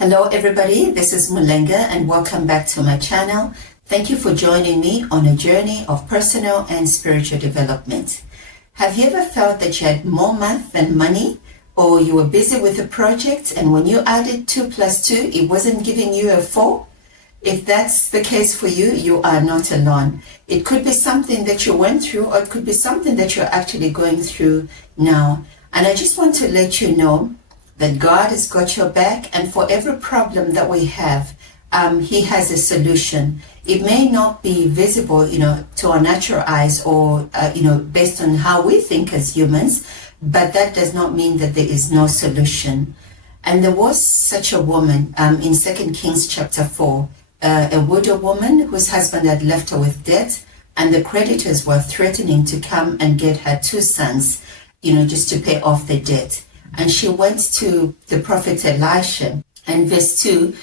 Hello everybody, this is Mulenga and welcome back to my channel. Thank you for joining me on a journey of personal and spiritual development. Have you ever felt that you had more math than money, or you were busy with a project and when you added 2 plus 2 it wasn't giving you a 4? If that's the case for you, you are not alone. It could be something that you went through, or it could be something that you're actually going through now. And I just want to let you know that God has got your back, and for every problem that we have, He has a solution. It may not be visible, to our natural eyes or, based on how we think as humans, but that does not mean that there is no solution. And there was such a woman in 2 Kings chapter 4, a widow woman whose husband had left her with debt, and the creditors were threatening to come and get her 2 sons, just to pay off the debt. And she went to the prophet Elisha. And verse 2,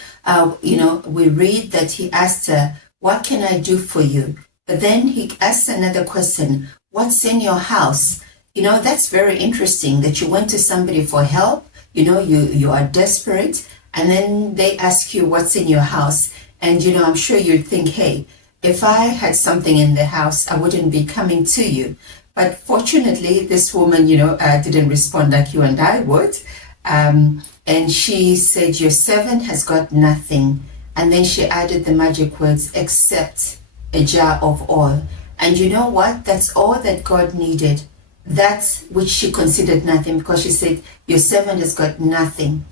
we read that he asked her, "What can I do for you?" But then he asked another question, "What's in your house?" That's very interesting that you went to somebody for help. You are desperate, and then they ask you what's in your house. And, I'm sure you'd think, hey, if I had something in the house, I wouldn't be coming to you. But fortunately, this woman, didn't respond like you and I would. And she said, "Your servant has got nothing." And then she added the magic words, "except a jar of oil." And you know what? That's all that God needed. That which she considered nothing, because she said, "Your servant has got nothing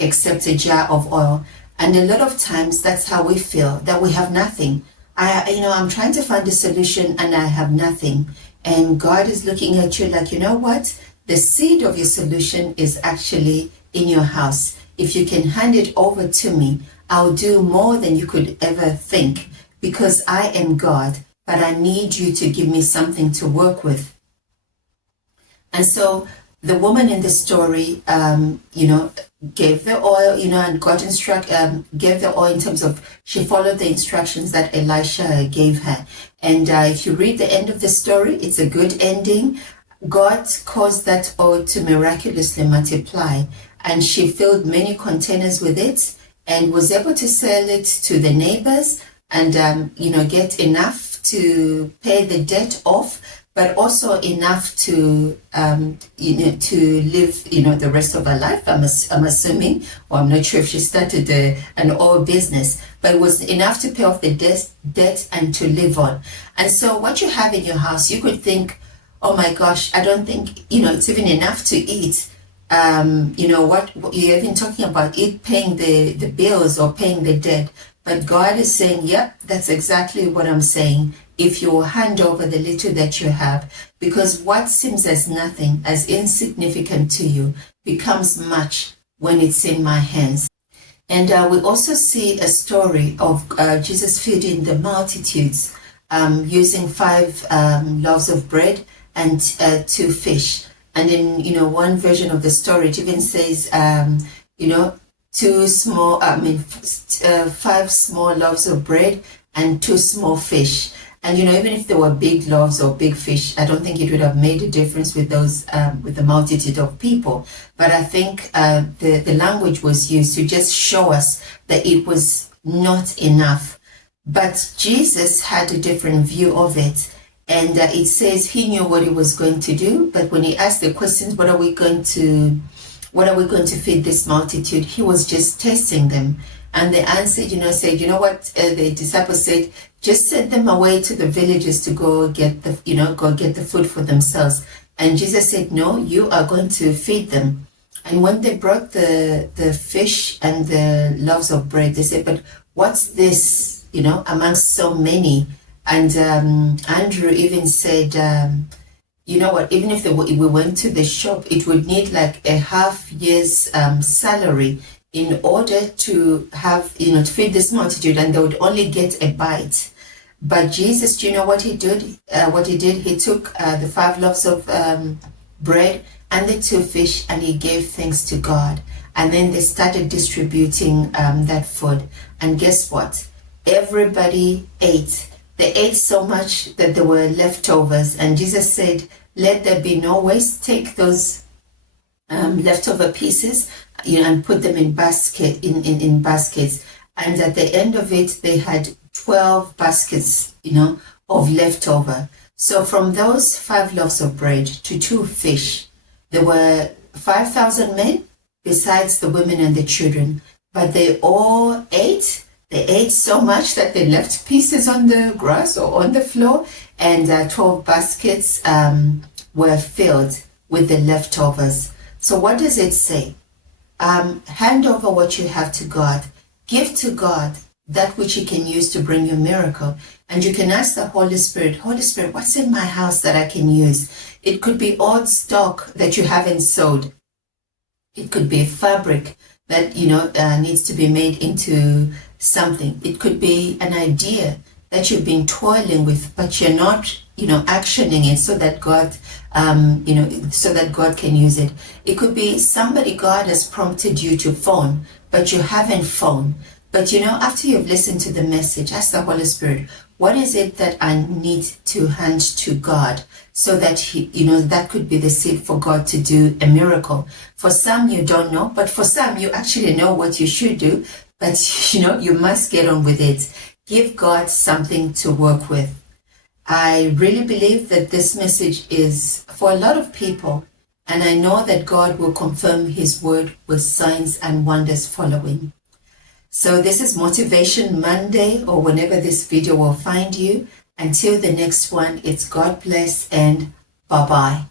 except a jar of oil." And a lot of times that's how we feel, that we have nothing. I'm trying to find a solution and I have nothing. And God is looking at you like, you know what? The seed of your solution is actually in your house. If you can hand it over to me, I'll do more than you could ever think, because I am God, but I need you to give me something to work with. And so the woman in the story, gave the oil, and gave the oil in terms of she followed the instructions that Elisha gave her. And if you read the end of the story, it's a good ending. God caused that oil to miraculously multiply, and she filled many containers with it and was able to sell it to the neighbors and, get enough to pay the debt off, but also enough to, to live, the rest of her life, I'm assuming, or I'm not sure if she started an oil business, but it was enough to pay off the debt and to live on. And so what you have in your house, you could think, oh my gosh, I don't think, it's even enough to eat. What you're even talking about, paying the bills or paying the debt. But God is saying, yep, that's exactly what I'm saying. If you hand over the little that you have, because what seems as nothing, as insignificant to you, becomes much when it's in my hands. And we also see a story of Jesus feeding the multitudes using 5 loaves of bread and 2 fish. And in, one version of the story, it even says, 5 small loaves of bread and 2 small fish. And, even if there were big loaves or big fish, I don't think it would have made a difference with those, with the multitude of people. But I think the language was used to just show us that it was not enough. But Jesus had a different view of it. And it says he knew what he was going to do. But when he asked the questions, what are we going to feed this multitude? He was just testing them. And they answered, said, the disciples said, just send them away to the villages to go get the food for themselves. And Jesus said, no, you are going to feed them. And when they brought the fish and the loaves of bread, they said, but what's this, amongst so many? And Andrew even said, even if we went to the shop, it would need like a half year's salary in order to have, to feed this multitude, and they would only get a bite. But Jesus, do you know what he did? He took the 5 loaves of bread and the 2 fish, and he gave thanks to God. And then they started distributing that food. And guess what? Everybody ate. They ate so much that there were leftovers. And Jesus said, let there be no waste. Take those leftover pieces and put them in baskets. And at the end of it, they had 12 baskets, of leftover. So from those 5 loaves of bread to 2 fish, there were 5,000 men besides the women and the children. But they all ate. They ate so much that they left pieces on the grass or on the floor, and 12 baskets were filled with the leftovers. So what does it say? Hand over what you have to God. Give to God that which He can use to bring you a miracle. And you can ask the Holy Spirit, Holy Spirit, what's in my house that I can use? It could be old stock that you haven't sold. It could be fabric that, needs to be made into something. It could be an idea that you've been toiling with, but you're not, actioning it so that God, so that God can use it. It could be somebody God has prompted you to phone, but you haven't phoned. But, after you've listened to the message, ask the Holy Spirit, what is it that I need to hand to God so that He, that could be the seed for God to do a miracle. For some, you don't know, but for some, you actually know what you should do, but, you must get on with it. Give God something to work with. I really believe that this message is for a lot of people, and I know that God will confirm His word with signs and wonders following. So this is Motivation Monday, or whenever this video will find you. Until the next one, it's God bless and bye-bye.